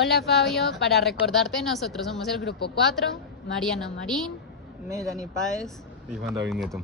Hola Fabio, para recordarte, nosotros somos el grupo 4, Mariana Marín. Melanie Páez. Y Juan David Nieto.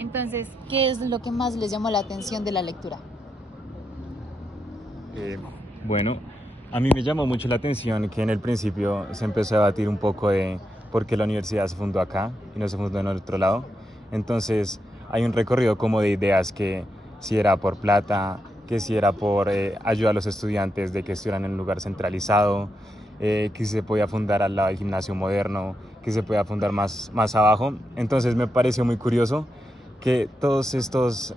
Entonces, ¿qué es lo que más les llamó la atención de la lectura? Bueno, a mí me llamó mucho la atención que en el principio se empezó a debatir un poco de por qué la universidad se fundó acá y no se fundó en otro lado. Entonces hay un recorrido como de ideas que si era por plata, que si era por ayuda a los estudiantes de que estuvieran en un lugar centralizado, que se podía fundar al lado del gimnasio moderno, que se podía fundar más abajo. Entonces me pareció muy curioso que todos estos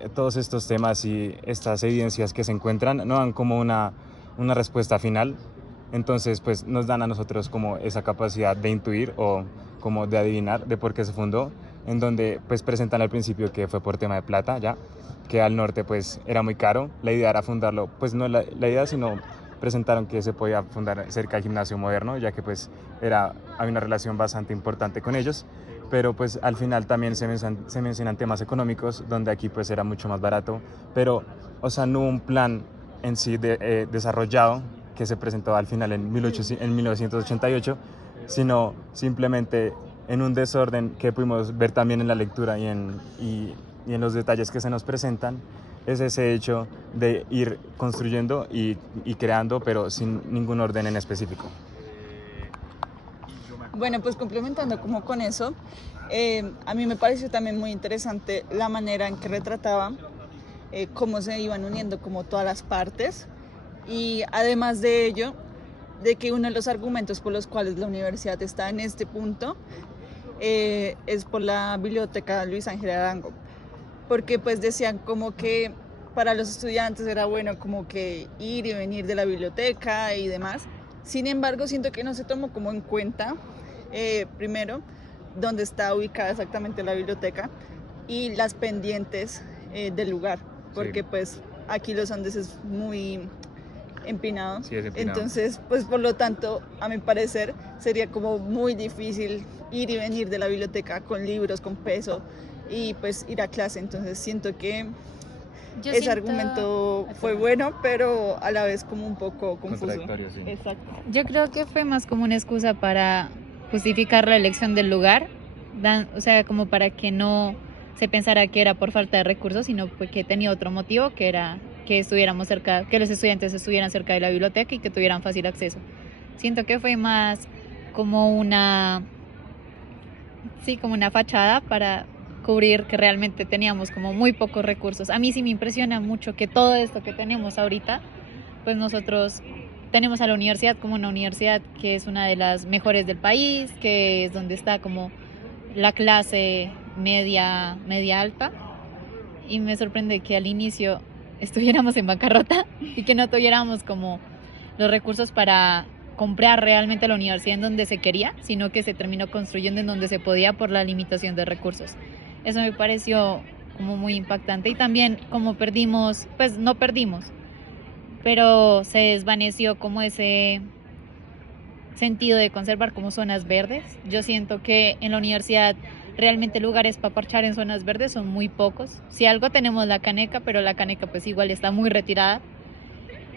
temas y estas evidencias que se encuentran no dan como una respuesta final. Entonces pues nos dan a nosotros como esa capacidad de intuir o como de adivinar de por qué se fundó, en donde pues presentan al principio que fue por tema de plata, ya que al norte pues era muy caro. La idea era fundarlo, pues no la idea, sino presentaron que se podía fundar cerca del gimnasio moderno, ya que pues había una relación bastante importante con ellos. Pero pues al final también se mencionan temas económicos, donde aquí pues era mucho más barato, pero o sea, no hubo un plan en sí desarrollado que se presentó al final en 1988, sino simplemente en un desorden que pudimos ver también en la lectura y en los detalles que se nos presentan. Es ese hecho de ir construyendo y creando, pero sin ningún orden en específico. Bueno, pues complementando como con eso, a mí me pareció también muy interesante la manera en que retrataba cómo se iban uniendo como todas las partes, y además de ello, de que uno de los argumentos por los cuales la universidad está en este punto es por la biblioteca Luis Ángel Arango, porque pues decían como que para los estudiantes era bueno como que ir y venir de la biblioteca y demás. Sin embargo, siento que no se tomó como en cuenta, primero, dónde está ubicada exactamente la biblioteca y las pendientes del lugar, porque Sí. pues aquí los Andes es muy empinado. Sí, es empinado. Entonces, pues por lo tanto, a mi parecer, sería como muy difícil ir y venir de la biblioteca con libros, con peso y pues ir a clase. Entonces siento que ese argumento fue bueno, pero a la vez como un poco confuso. Contradictorio, sí. Exacto. Yo creo que fue más como una excusa para justificar la elección del lugar, o sea, como para que no se pensara que era por falta de recursos, sino que tenía otro motivo, que era que estuviéramos cerca, que los estudiantes estuvieran cerca de la biblioteca y que tuvieran fácil acceso. Siento que fue más como como una fachada para cubrir que realmente teníamos como muy pocos recursos. A mí sí me impresiona mucho que todo esto que tenemos ahorita, pues nosotros tenemos a la universidad como una universidad que es una de las mejores del país, que es donde está como la clase media alta, y me sorprende que al inicio estuviéramos en bancarrota y que no tuviéramos como los recursos para comprar realmente la universidad en donde se quería, sino que se terminó construyendo en donde se podía por la limitación de recursos. Eso me pareció como muy impactante, y también como perdimos, pues no perdimos, pero se desvaneció como ese sentido de conservar como zonas verdes. Yo siento que en la universidad realmente lugares para parchar en zonas verdes son muy pocos. Si algo tenemos la Caneca, pero la Caneca pues igual está muy retirada,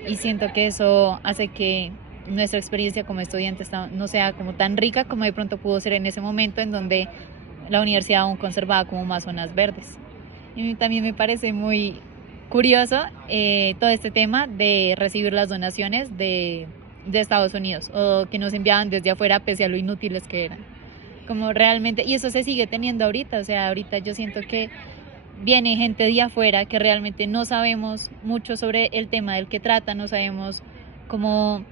y siento que eso hace que nuestra experiencia como estudiante no sea como tan rica como de pronto pudo ser en ese momento en donde la universidad aún conservaba como más zonas verdes. Y también me parece muy curioso todo este tema de recibir las donaciones de Estados Unidos, o que nos enviaban desde afuera pese a lo inútiles que eran. Como realmente, y eso se sigue teniendo ahorita, o sea, ahorita yo siento que viene gente de afuera que realmente no sabemos mucho sobre el tema del que trata, no sabemos cómo,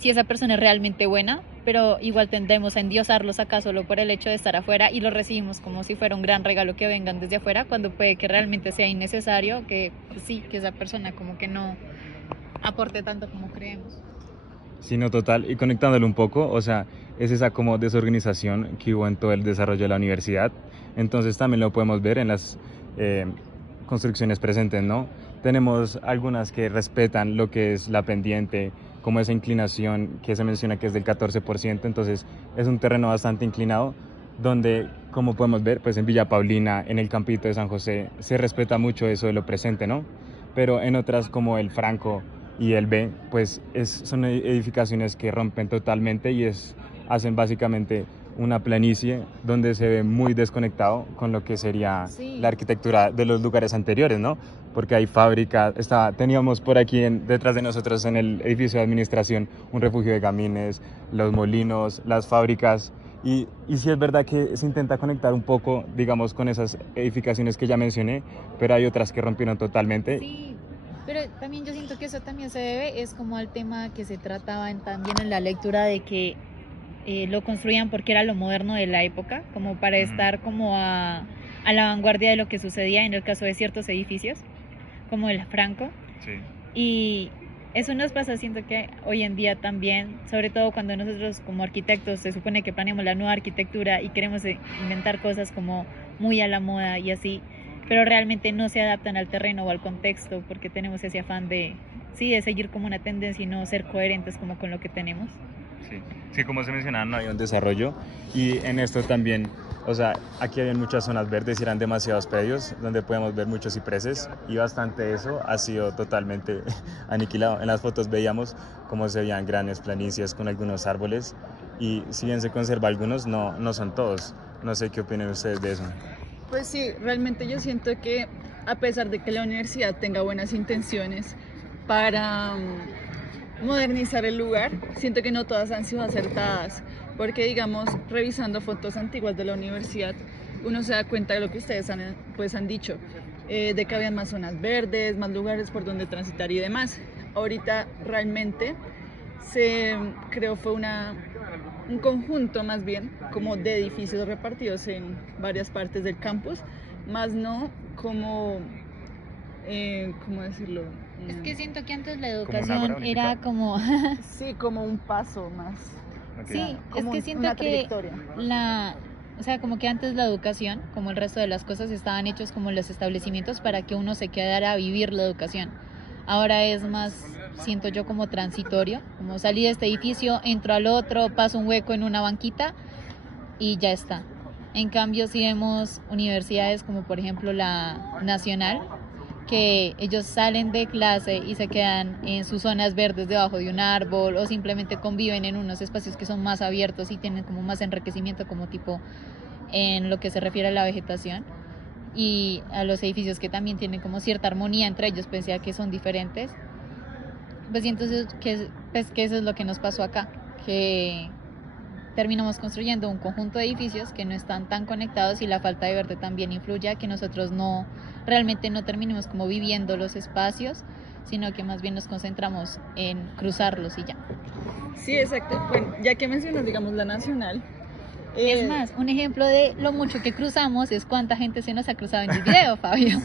si esa persona es realmente buena, pero igual tendemos a endiosarlos acá solo por el hecho de estar afuera, y lo recibimos como si fuera un gran regalo que vengan desde afuera, cuando puede que realmente sea innecesario, que pues sí, que esa persona como que no aporte tanto como creemos. Sí, no, total. Y conectándolo un poco, o sea, es esa como desorganización que hubo en todo el desarrollo de la universidad. Entonces también lo podemos ver en las eh, construcciones presentes, ¿no? Tenemos algunas que respetan lo que es la pendiente, como esa inclinación que se menciona que es del 14%. Entonces es un terreno bastante inclinado, donde, como podemos ver, pues en Villa Paulina, en el Campito de San José, se respeta mucho eso de lo presente, ¿no? Pero en otras como el Franco y el B, pues son edificaciones que rompen totalmente y hacen básicamente una planicie donde se ve muy desconectado con lo que sería Sí. la arquitectura de los lugares anteriores, ¿no? Porque hay fábricas, teníamos por aquí detrás de nosotros en el edificio de administración un refugio de gamines, los molinos, las fábricas, y sí es verdad que se intenta conectar un poco, digamos, con esas edificaciones que ya mencioné, pero hay otras que rompieron totalmente. Sí, pero también yo siento que eso también se debe, es como al tema que se trataba también en la lectura de que lo construían porque era lo moderno de la época, como para estar como a la vanguardia de lo que sucedía en el caso de ciertos edificios, como el Franco. Sí. Y eso nos pasa, siento que hoy en día también, sobre todo cuando nosotros como arquitectos se supone que planeamos la nueva arquitectura y queremos inventar cosas como muy a la moda y así, pero realmente no se adaptan al terreno o al contexto porque tenemos ese afán de, sí, de seguir como una tendencia y no ser coherentes como con lo que tenemos. Sí, sí, como se mencionaba, no hay un desarrollo y en esto también, o sea, aquí había muchas zonas verdes y eran demasiados predios donde podemos ver muchos cipreses y bastante eso ha sido totalmente aniquilado. En las fotos veíamos cómo se veían grandes planicies con algunos árboles y si bien se conserva algunos, no son todos. No sé qué opinan ustedes de eso. Pues sí, realmente yo siento que a pesar de que la universidad tenga buenas intenciones para modernizar el lugar, siento que no todas han sido acertadas, porque digamos, revisando fotos antiguas de la universidad, uno se da cuenta de lo que ustedes han dicho, de que habían más zonas verdes, más lugares por donde transitar y demás. Ahorita realmente creo fue un conjunto más bien como de edificios repartidos en varias partes del campus, más no como, ¿cómo decirlo? Es que siento que antes la una educación obra era única. como... Sí, como un paso más. Ok. Sí, es Como que una siento que trayectoria. o sea, como que antes la educación, como el resto de las cosas, estaban hechos como los establecimientos para que uno se quedara a vivir la educación. Ahora es más, siento yo, como transitorio, como salí de este edificio, entro al otro, paso un hueco en una banquita y ya está. En cambio, si vemos universidades como por ejemplo la Nacional, que ellos salen de clase y se quedan en sus zonas verdes debajo de un árbol o simplemente conviven en unos espacios que son más abiertos y tienen como más enriquecimiento como tipo en lo que se refiere a la vegetación y a los edificios que también tienen como cierta armonía entre ellos pese a que son diferentes, pues y entonces que eso es lo que nos pasó acá, que terminamos construyendo un conjunto de edificios que no están tan conectados y la falta de verde también influye a que nosotros realmente no terminemos como viviendo los espacios, sino que más bien nos concentramos en cruzarlos y ya. Sí, exacto. Bueno, ya que mencionas, digamos, la Nacional. Es más, un ejemplo de lo mucho que cruzamos es cuánta gente se nos ha cruzado en el video, Fabio.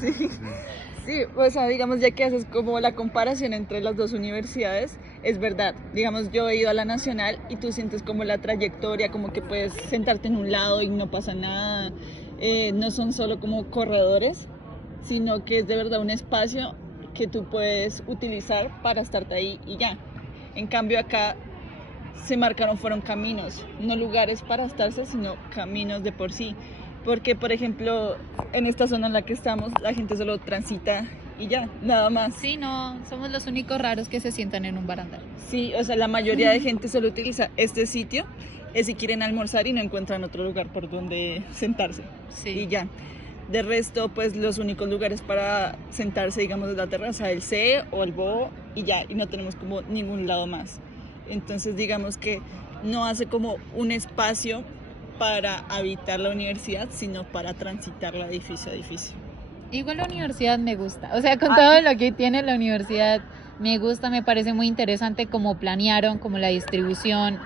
Sí, o sea, digamos, ya que haces como la comparación entre las dos universidades, es verdad. Digamos, yo he ido a la Nacional y tú sientes como la trayectoria, como que puedes sentarte en un lado y no pasa nada. No son solo como corredores, sino que es de verdad un espacio que tú puedes utilizar para estarte ahí y ya. En cambio acá fueron caminos, no lugares para estarse, sino caminos de por sí. Porque, por ejemplo, en esta zona en la que estamos, la gente solo transita y ya, nada más. Sí, no, somos los únicos raros que se sientan en un barandal. Sí, o sea, la mayoría de gente solo utiliza este sitio si quieren almorzar y no encuentran otro lugar por donde sentarse. Sí. Y ya. De resto, pues los únicos lugares para sentarse, digamos, es la terraza del C o el Bo y ya, y no tenemos como ningún lado más. Entonces, digamos que no hace como un espacio para habitar la universidad, sino para transitarla edificio a edificio. Igual la universidad me gusta, o sea, con todo lo que tiene la universidad me gusta, me parece muy interesante cómo planearon, como la distribución,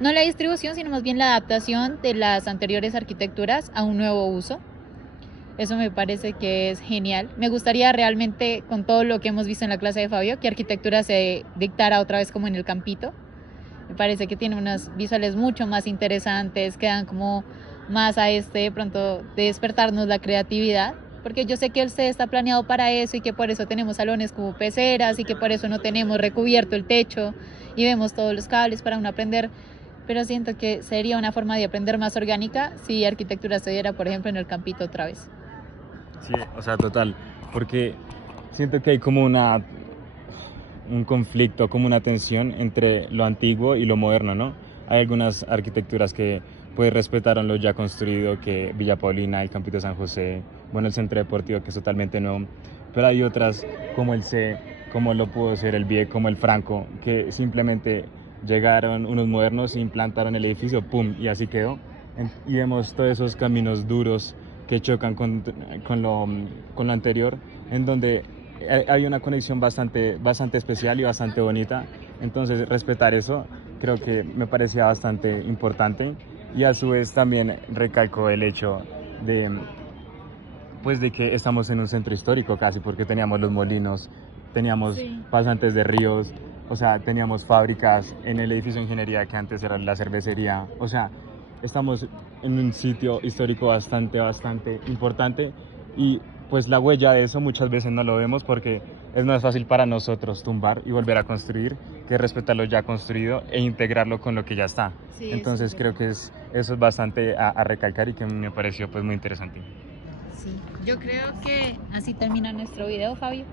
no la distribución, sino más bien la adaptación de las anteriores arquitecturas a un nuevo uso. Eso me parece que es genial. Me gustaría realmente, con todo lo que hemos visto en la clase de Fabio, que arquitectura se dictara otra vez como en el campito. Me parece que tiene unas visuales mucho más interesantes, que dan como más a de pronto de despertarnos la creatividad, porque yo sé que el C está planeado para eso y que por eso tenemos salones como peceras y que por eso no tenemos recubierto el techo y vemos todos los cables para uno aprender, pero siento que sería una forma de aprender más orgánica si arquitectura se diera, por ejemplo, en el campito otra vez. Sí, o sea, total, porque siento que hay como un conflicto, como una tensión entre lo antiguo y lo moderno, ¿no? Hay algunas arquitecturas que pues respetaron lo ya construido, que Villa Paulina, el Campito San José, bueno, el Centro Deportivo, que es totalmente nuevo, pero hay otras como el C, como lo pudo ser el BIE, como el Franco, que simplemente llegaron unos modernos, implantaron el edificio, ¡pum!, y así quedó. Y vemos todos esos caminos duros que chocan con lo anterior, en donde hay una conexión bastante especial y bastante bonita. Entonces, respetar eso creo que me parecía bastante importante, y a su vez también recalco el hecho de, pues, de que estamos en un centro histórico casi, porque teníamos los molinos, teníamos Sí. pasantes de ríos, o sea, teníamos fábricas en el edificio de ingeniería que antes era la cervecería, o sea, estamos en un sitio histórico bastante importante, y pues la huella de eso muchas veces no lo vemos porque es más fácil para nosotros tumbar y volver a construir que respetar lo ya construido e integrarlo con lo que ya está. Sí, Entonces eso es creo que eso es bastante a recalcar y que me pareció pues muy interesante. Sí, yo creo que así termina nuestro video, Fabio.